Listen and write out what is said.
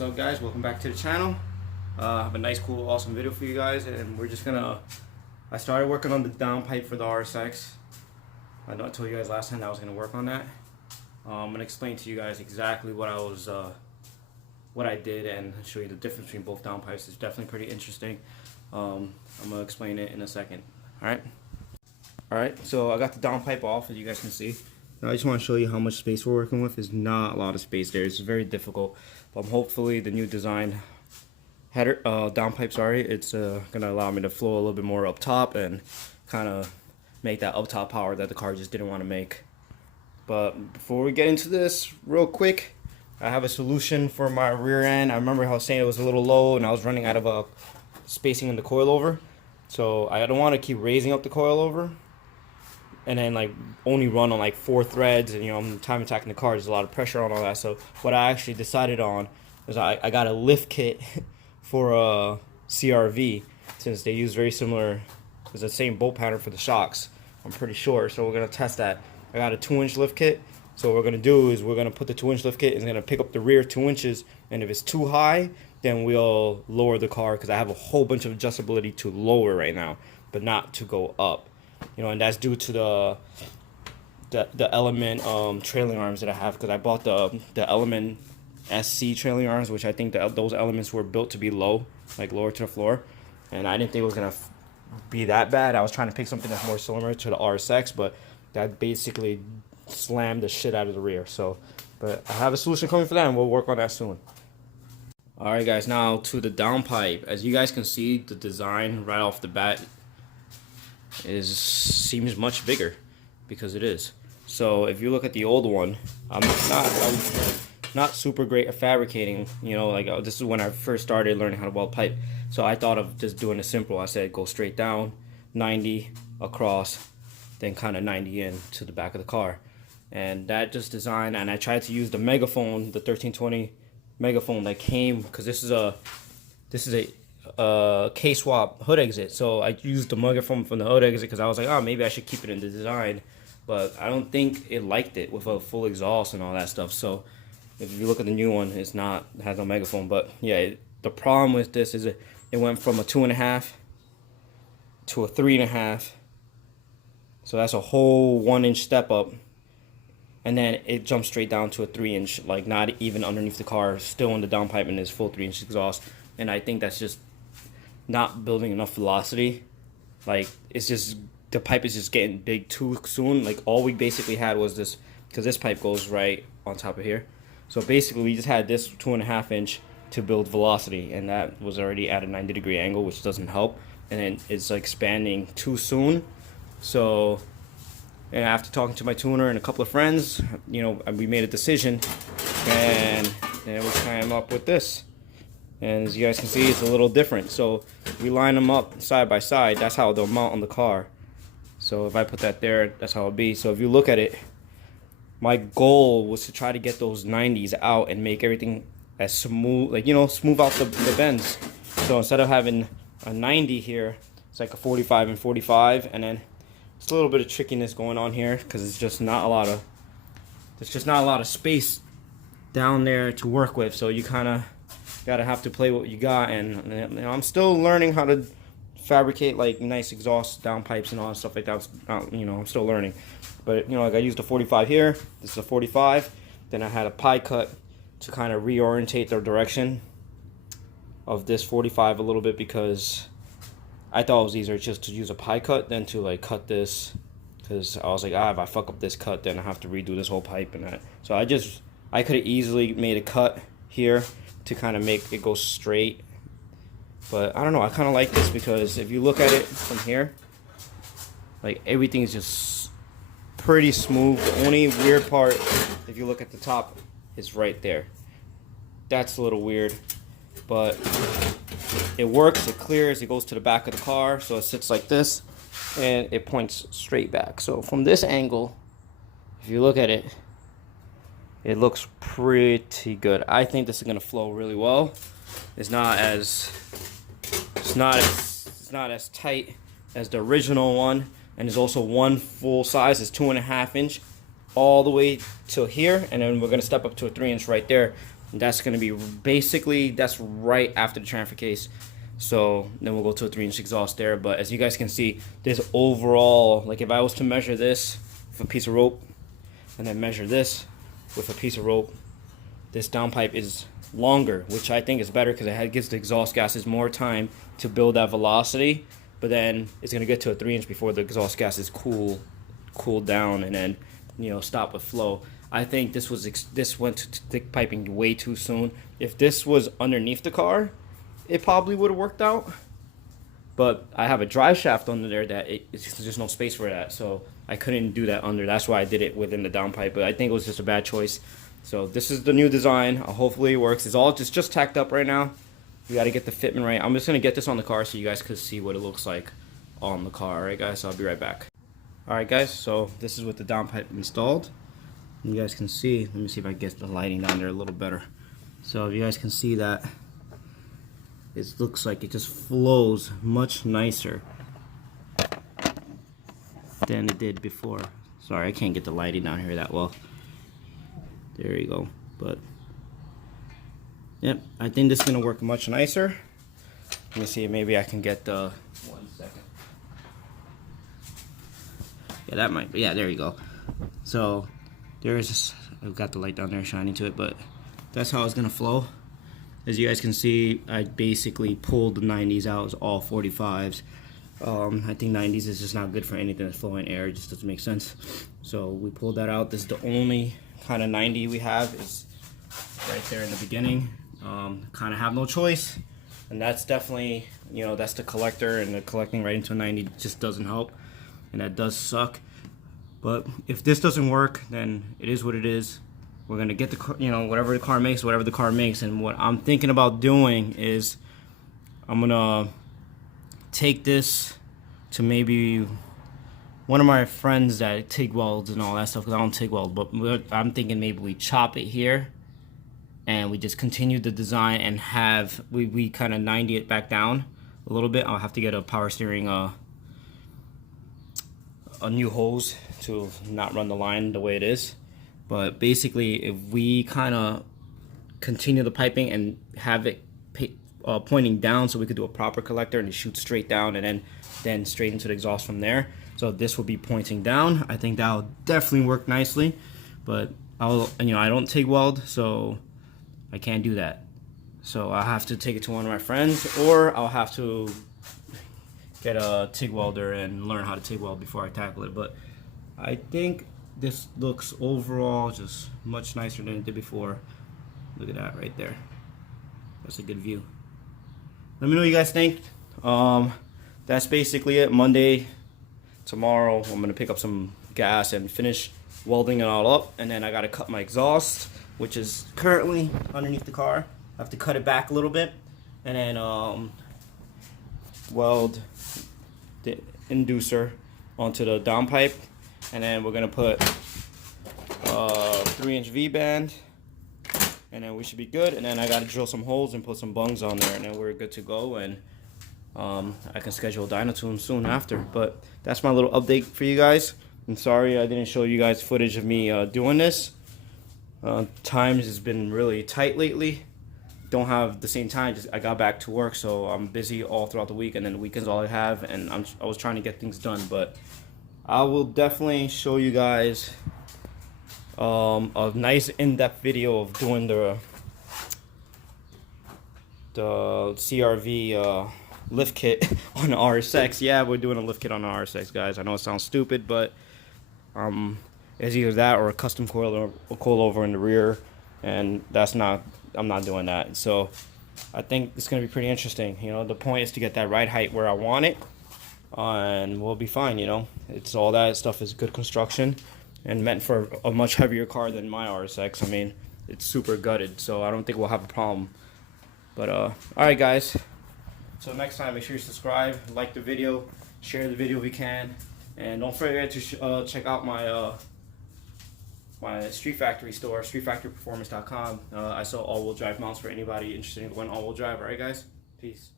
What's up, guys? Welcome back to the channel. I have a nice, cool, awesome video for you guys, and we're just gonna. I started working on the downpipe for the RSX. I know I told you guys last time that I was gonna work on that. I'm gonna explain to you guys exactly what what I did, and show you the difference between both downpipes. It's definitely pretty interesting. I'm gonna explain it in a second. All right. So I got the downpipe off, as you guys can see. Now I just want to show you how much space we're working with. There's not a lot of space there. It's very difficult. But hopefully the new design header downpipe, it's gonna allow me to flow a little bit more up top and kind of make that up top power that the car just didn't want to make. But before we get into this, real quick, I have a solution for my rear end. I remember how I was saying it was a little low and I was running out of spacing in the coilover. So I don't want to keep raising up the coilover and then like only run on like 4 threads, and I'm time attacking the car. There's a lot of pressure on all that. So what I actually decided on is I got a lift kit for a CRV, since they use very similar. It's the same bolt pattern for the shocks, I'm pretty sure. So we're gonna test that. I got a 2-inch lift kit. So what we're gonna do is we're gonna put the 2-inch lift kit, and it's gonna pick up the rear 2 inches, and if it's too high, then we'll lower the car, because I have a whole bunch of adjustability to lower right now, but not to go up. And that's due to the Element trailing arms that I have, because I bought the Element SC trailing arms, which I think those elements were built to be low, like lower to the floor, and I didn't think it was gonna be that bad. I was trying to pick something that's more similar to the RSX, but that basically slammed the shit out of the rear. So, but I have a solution coming for that, and we'll work on that soon. Alright guys, now to the downpipe. As you guys can see, the design right off the bat seems much bigger, because it is. So if you look at the old one, I'm not super great at fabricating. This is when I first started learning how to weld pipe. So I thought of just doing it simple. I said go straight down, 90 across, then kind of 90 in to the back of the car. And that just designed, and I tried to use the megaphone, the 1320 megaphone that came, because this is a K-swap hood exit. So I used the megaphone from the hood exit because I was like, oh, maybe I should keep it in the design. But I don't think it liked it with a full exhaust and all that stuff. So if you look at the new one, it has no megaphone. But yeah, the problem with this is it went from a 2.5 to a 3.5. So that's a whole 1-inch step up. And then it jumps straight down to a 3-inch, like not even underneath the car, still in the downpipe, and it's full 3-inch exhaust. And I think that's just not building enough velocity. Like, it's just, the pipe is just getting big too soon. Like, all we basically had was this, because this pipe goes right on top of here. So basically we just had this 2.5-inch to build velocity, and that was already at a 90-degree angle, which doesn't help. And then it's like expanding too soon. So, and after talking to my tuner and a couple of friends, we made a decision, and then we came up with this. And as you guys can see, it's a little different. So we line them up side by side. That's how they'll mount on the car. So if I put that there, that's how it'll be. So if you look at it, my goal was to try to get those 90s out and make everything as smooth, smooth out the bends. So instead of having a 90 here, it's like a 45 and 45, and then it's a little bit of trickiness going on here, because it's just not a lot of space down there to work with. So you kind of gotta have to play what you got, and I'm still learning how to fabricate like nice exhaust downpipes and all that stuff like that. I'm still learning, but like I used a 45 here. This is a 45. Then I had a pie cut to kind of reorientate the direction of this 45 a little bit, because I thought it was easier just to use a pie cut than to like cut this, because I was like, if I fuck up this cut, then I have to redo this whole pipe and that. So I could have easily made a cut here to kind of make it go straight, but I don't know, I kind of like this, because if you look at it from here, like everything's just pretty smooth. The only weird part, if you look at the top, is right there. That's a little weird, but it works, it clears, it goes to the back of the car, so it sits like this and it points straight back. So from this angle, if you look at it, it looks pretty good. I think this is gonna flow really well. It's not as tight as the original one, and there's also one full size. It's 2.5 inch all the way till here, and then we're gonna step up to a 3-inch right there. And that's going to be basically, that's right after the transfer case. So then we'll go to a 3-inch exhaust there. But as you guys can see, this overall, like if I was to measure this with a piece of rope and then measure this with a piece of rope, this downpipe is longer, which I think is better because it gives the exhaust gases more time to build that velocity. But then it's going to get to a 3-inch before the exhaust gases cool down and then, you know, stop with flow. I think this went to thick piping way too soon. If this was underneath the car, it probably would have worked out. But I have a drive shaft under there that it's just no space for that, so I couldn't do that under. That's why I did it within the downpipe. But I think it was just a bad choice. So this is the new design. Hopefully it works. It's all just tacked up right now. We got to get the fitment right. I'm just gonna get this on the car so you guys could see what it looks like on the car. All right, guys. So I'll be right back. All right, guys. So this is with the downpipe installed. You guys can see. Let me see if I get the lighting down there a little better. So you guys can see that it looks like it just flows much nicer than it did before. Sorry, I can't get the lighting down here that well. There you go. But yep, I think this is gonna work much nicer. Let me see if maybe I can get the 1 second. Yeah, that might be, yeah, there you go. So there's, I've got the light down there shining to it, but that's how it's gonna flow. As you guys can see, I basically pulled the 90s out. It's all 45s. I think 90s is just not good for anything that's flowing air. It just doesn't make sense. So we pulled that out. This is the only kind of 90 we have. Is right there in the beginning. Kind of have no choice. And that's definitely, you know, that's the collector, and the collecting right into a 90 just doesn't help. And that does suck. But if this doesn't work, then it is what it is. We're gonna get the, you know, whatever the car makes. And what I'm thinking about doing is I'm gonna take this to maybe one of my friends that TIG welds and all that stuff, because I don't TIG weld, but I'm thinking maybe we chop it here and we just continue the design and have, we kind of 90 it back down a little bit. I'll have to get a power steering, a new hose to not run the line the way it is. But basically, if we kind of continue the piping and have it pointing down, so we could do a proper collector and it shoots straight down and then straight into the exhaust from there. So this will be pointing down. I think that'll definitely work nicely. But you know, I don't TIG weld, so I can't do that. So I'll have to take it to one of my friends, or I'll have to get a TIG welder and learn how to TIG weld before I tackle it. But I think this looks overall just much nicer than it did before. Look at that right there. That's a good view. Let me know what you guys think. That's basically it. Monday, tomorrow, I'm gonna pick up some gas and finish welding it all up, and then I gotta cut my exhaust, which is currently underneath the car. I have to cut it back a little bit, and then weld the inducer onto the downpipe, and then we're gonna put 3-inch V-band, and then we should be good. And then I gotta drill some holes and put some bungs on there, and then we're good to go. And I can schedule a dyno tune soon after. But that's my little update for you guys. I'm sorry I didn't show you guys footage of me doing this. Times has been really tight lately. Don't have the same time. I got back to work, so I'm busy all throughout the week, and then the weekends all I have, and I was trying to get things done. But I will definitely show you guys a nice in-depth video of doing the CRV lift kit on the RSX. Yeah, we're doing a lift kit on the RSX, guys. I know it sounds stupid, but it's either that or a custom coil or coilover in the rear, and I'm not doing that. So I think it's gonna be pretty interesting. You know, the point is to get that right height where I want it, and we'll be fine. You know, it's all that stuff is good construction and meant for a much heavier car than my RSX. I mean, it's super gutted, so I don't think we'll have a problem. But all right, guys. So next time, make sure you subscribe, like the video, share the video if you can, and don't forget to check out my my Street Factory store, streetfactoryperformance.com. I sell all-wheel drive mounts for anybody interested in going all-wheel drive. All right, guys. Peace.